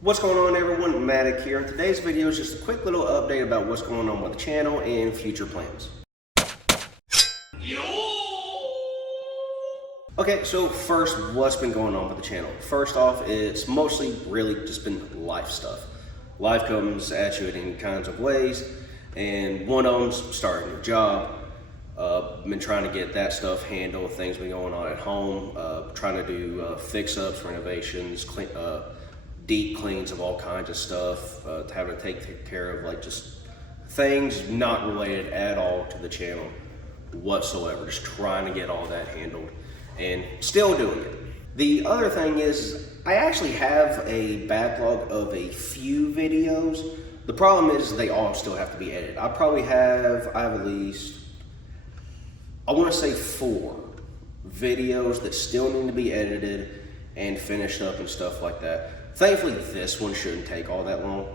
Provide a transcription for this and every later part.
What's going on, everyone? Matic here. Today's video is just a quick little update about what's going on with the channel and future plans. Okay, so first, what's been going on with the channel? First off, it's mostly really just been life stuff. Life comes at you in any kinds of ways, and one of them's starting a job. Been trying to get that stuff handled. Things been going on at home. Trying to do fix-ups, renovations, deep cleans of all kinds of stuff. Having to take care of like just things not related at all to the channel whatsoever. Just trying to get all that handled and still doing it. The other thing is I actually have a backlog of a few videos. The problem is they all still have to be edited. I have at least, I want to say 4 videos that still need to be edited and finished up and stuff like that. Thankfully, this one shouldn't take all that long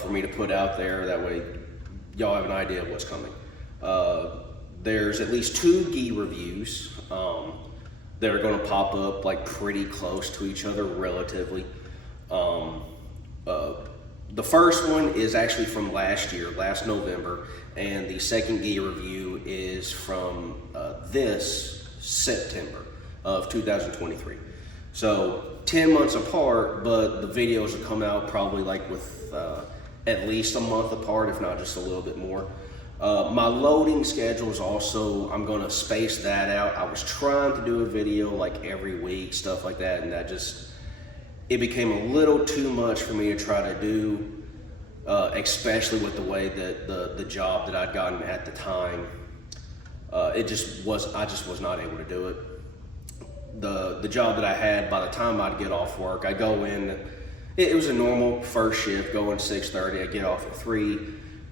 for me to put out there. That way, y'all have an idea of what's coming. There's at least 2 gi reviews that are going to pop up like pretty close to each other relatively. The first one is actually from last year, last November, and the second gi review is from this September of 2023. So 10 months apart, but the videos will come out probably like with at least a month apart, if not just a little bit more. My loading schedule is also, I'm gonna space that out. I was trying to do a video like every week, stuff like that, and that just, it became a little too much for me to try to do, especially with the way that the job that I'd gotten at the time, I just was not able to do it. The job that I had, by the time I'd get off work, I go in, it was a normal first shift, go in 6:30, I get off at 3,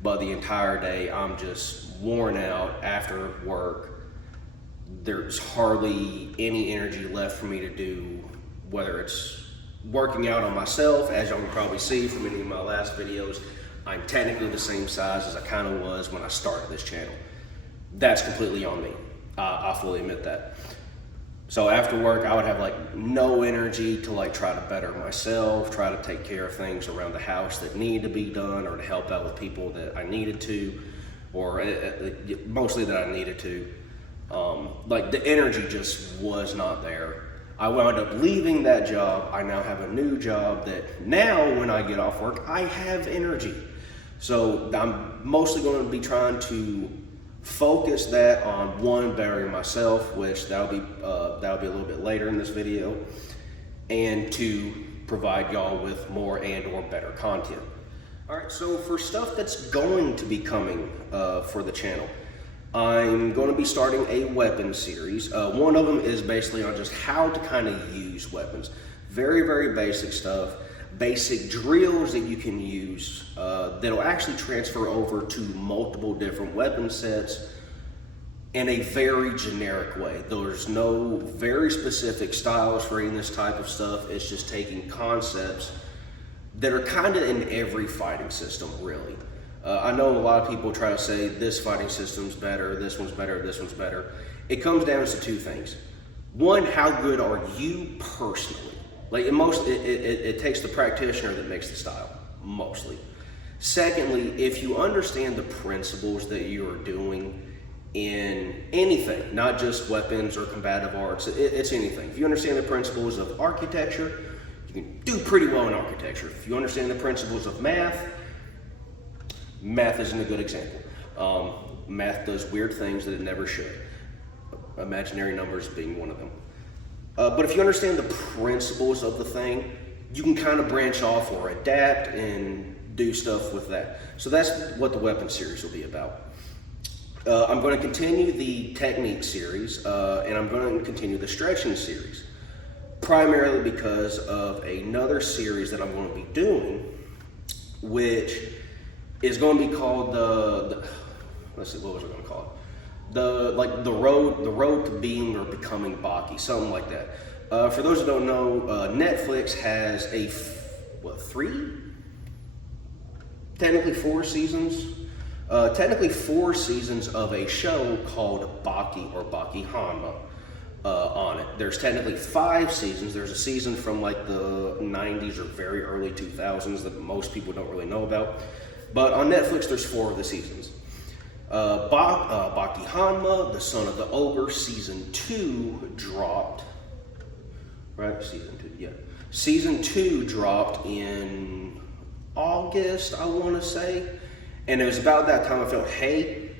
but the entire day I'm just worn out after work. There's hardly any energy left for me to do, whether it's working out on myself. As y'all can probably see from any of my last videos, I'm technically the same size as I kind of was when I started this channel. That's completely on me. I fully admit that. So after work, I would have like no energy to like try to better myself, try to take care of things around the house that need to be done, or to help out with people that I needed to, or mostly that I needed to. Like the energy just was not there. I wound up leaving that job. I now have a new job that now when I get off work, I have energy. So I'm mostly going to be trying to focus that on, one, bettering myself, which that'll be a little bit later in this video, and 2, provide y'all with more and or better content. All right, so for stuff that's going to be coming for the channel, I'm going to be starting a weapon series. One of them is basically on just how to kind of use weapons. Very, very basic stuff. Basic drills that you can use that'll actually transfer over to multiple different weapon sets in a very generic way. There's no very specific styles for any of this type of stuff. It's just taking concepts that are kind of in every fighting system, really. I know a lot of people try to say this fighting system's better, this one's better, this one's better. It comes down to 2 things. One, how good are you personally? Like it takes the practitioner that makes the style, mostly. Secondly, if you understand the principles that you are doing in anything, not just weapons or combative arts, it's anything. If you understand the principles of architecture, you can do pretty well in architecture. If you understand the principles of math isn't a good example. Math does weird things that it never should. Imaginary numbers being one of them. But if you understand the principles of the thing, you can kind of branch off or adapt and do stuff with that. So that's what the weapon series will be about. I'm going to continue the technique series, and I'm going to continue the stretching series, primarily because of another series that I'm going to be doing, which is going to be called let's see, what was I going to call it? The road to being or becoming Baki, something like that. For those who don't know, Netflix has 3, technically 4 seasons. Technically 4 seasons of a show called Baki or Baki Hanma. on it. There's technically 5 seasons. There's a season from like the 90s or very early 2000s that most people don't really know about. But on Netflix, there's 4 of the seasons. Baki Hanma, the Son of the Ogre, season 2 dropped. Right, season 2, yeah. Season 2 dropped in August, I want to say. And it was about that time I felt, hey,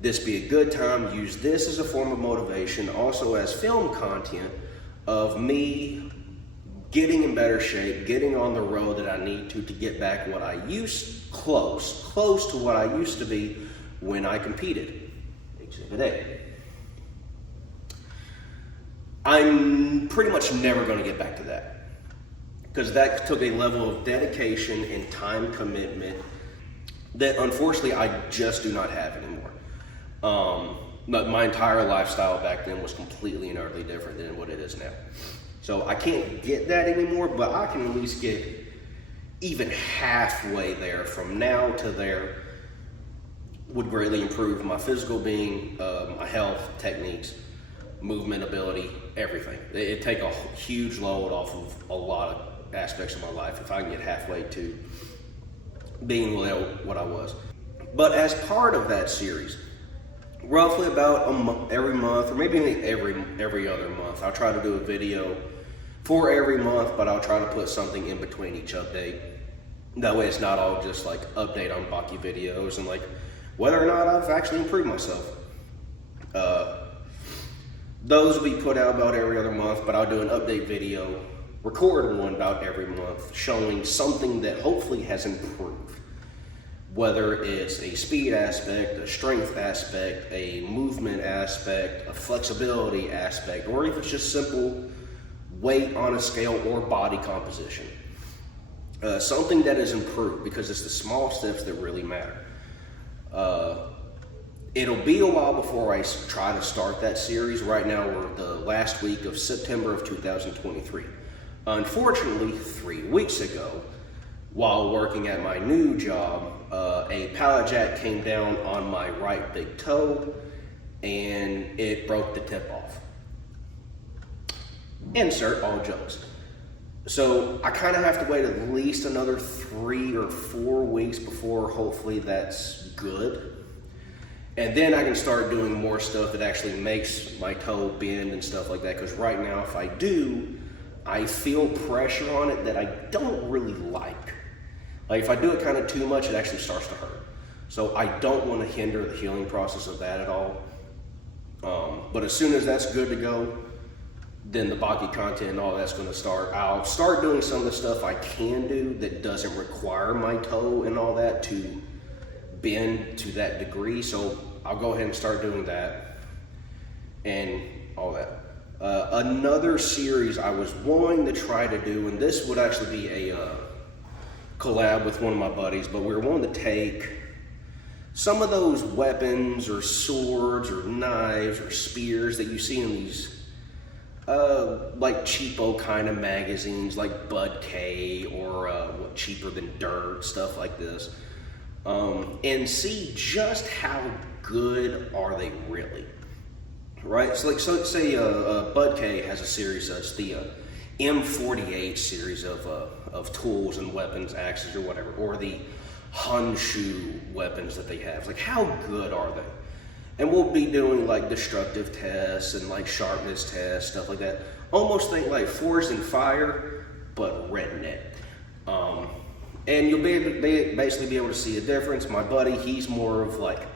this be a good time, use this as a form of motivation, also as film content of me getting in better shape, getting on the road that I need to get back what I used, close to what I used to be when I competed. Exhibit A. I'm pretty much never going to get back to that because that took a level of dedication and time commitment that unfortunately I just do not have anymore. But my entire lifestyle back then was completely and utterly different than what it is now. So I can't get that anymore, but I can at least get even halfway there. From now to there would greatly improve my physical being, my health, techniques, movement ability, everything. It'd take a huge load off of a lot of aspects of my life if I can get halfway to being what I was. But as part of that series, roughly about every month, or maybe every other month, I'll try to do a video for every month, but I'll try to put something in between each update. That way it's not all just like update on Baki videos and like whether or not I've actually improved myself. Those will be put out about every other month, but I'll do an update video, record one about every month, showing something that hopefully has improved. Whether it's a speed aspect, a strength aspect, a movement aspect, a flexibility aspect, or if it's just simple weight on a scale or body composition. Something that is improved, because it's the small steps that really matter. It'll be a while before I try to start that series. Right now we're the last week of September of 2023. Unfortunately, 3 weeks ago, while working at my new job, a pallet jack came down on my right big toe and it broke the tip off. Insert all jokes. So I kind of have to wait at least another 3 or 4 weeks before hopefully that's good. And then I can start doing more stuff that actually makes my toe bend and stuff like that. Because right now, if I do, I feel pressure on it that I don't really like. Like if I do it kind of too much, it actually starts to hurt. So I don't want to hinder the healing process of that at all. But as soon as that's good to go, then the Baki content and all that's going to start. I'll start doing some of the stuff I can do that doesn't require my toe and all that to bend to that degree. So I'll go ahead and start doing that and all that. Another series I was wanting to try to do, and this would actually be a collab with one of my buddies, but we were wanting to take some of those weapons or swords or knives or spears that you see in these like cheapo kind of magazines like Bud K or Cheaper Than Dirt, stuff like this, and see just how good are they really, right? So like, so say Bud K has a series that's the M48 series of tools and weapons, axes or whatever, or the Honshu weapons that they have. Like, how good are they? And we'll be doing like destructive tests and like sharpness tests, stuff like that. Almost think like Forged in Fire, but redneck. And you'll basically be able to see a difference. My buddy, he's more of like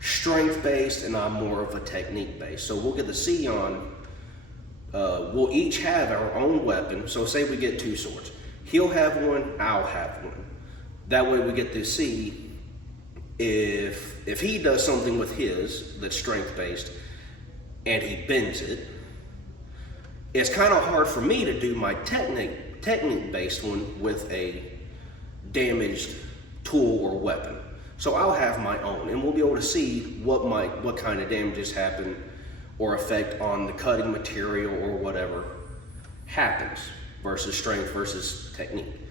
strength based and I'm more of a technique based. So we'll get to see on, we'll each have our own weapon. So say we get 2 swords. He'll have one, I'll have one. That way we get to see if he does something with his that's strength based and he bends it. It's kind of hard for me to do my technique based one with a damaged tool or weapon. So I'll have my own and we'll be able to see what kind of damages happen or effect on the cutting material or whatever happens versus strength versus technique.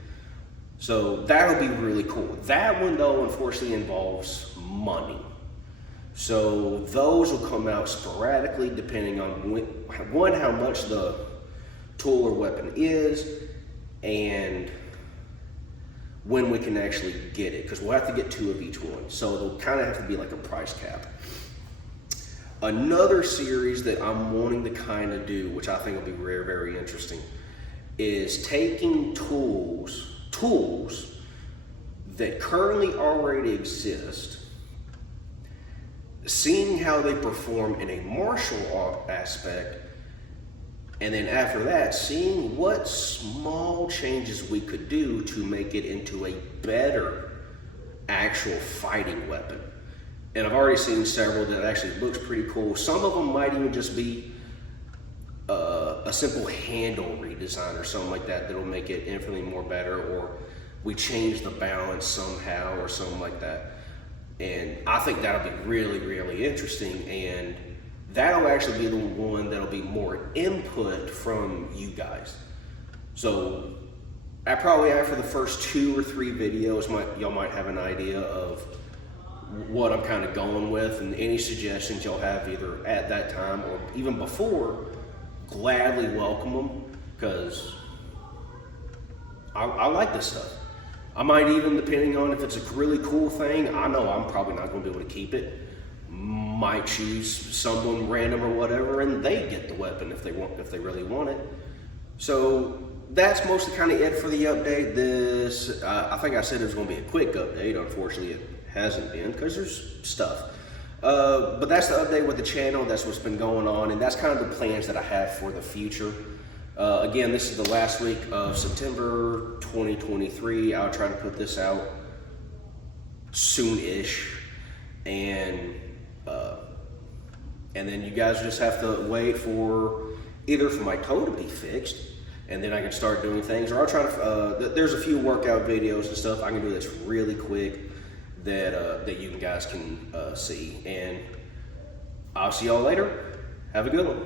So that'll be really cool. That one though, unfortunately involves money. So those will come out sporadically depending on one, how much the tool or weapon is, and when we can actually get it, because we'll have to get 2 of each one. So there'll kind of have to be like a price cap. Another series that I'm wanting to kind of do, which I think will be very, very interesting, is taking tools that currently already exist, seeing how they perform in a martial art aspect, and then after that, seeing what small changes we could do to make it into a better actual fighting weapon. And I've already seen several that actually looks pretty cool. Some of them might even just be a simple handle redesign or something like that that'll make it infinitely more better, or we change the balance somehow or something like that. And I think that'll be really, really interesting, and that'll actually be the one that'll be more input from you guys. So probably after the first 2 or 3 videos, y'all might have an idea of what I'm kind of going with, and any suggestions y'all have either at that time or even before, gladly welcome them, because I like this stuff. I might even, depending on if it's a really cool thing, I know I'm probably not going to be able to keep it, might choose someone random or whatever, and they get the weapon if they really want it. So that's mostly kind of it for the update. This I think I said it was going to be a quick update. Unfortunately, it hasn't been because there's stuff. But that's the update with the channel. That's what's been going on, and that's kind of the plans that I have for the future. Again, this is the last week of September 2023. I'll try to put this out soon-ish, and then you guys just have to wait for either for my toe to be fixed, and then I can start doing things, or I'll try to. There's a few workout videos and stuff I can do that's really quick that you guys can see, and I'll see y'all later. Have a good one.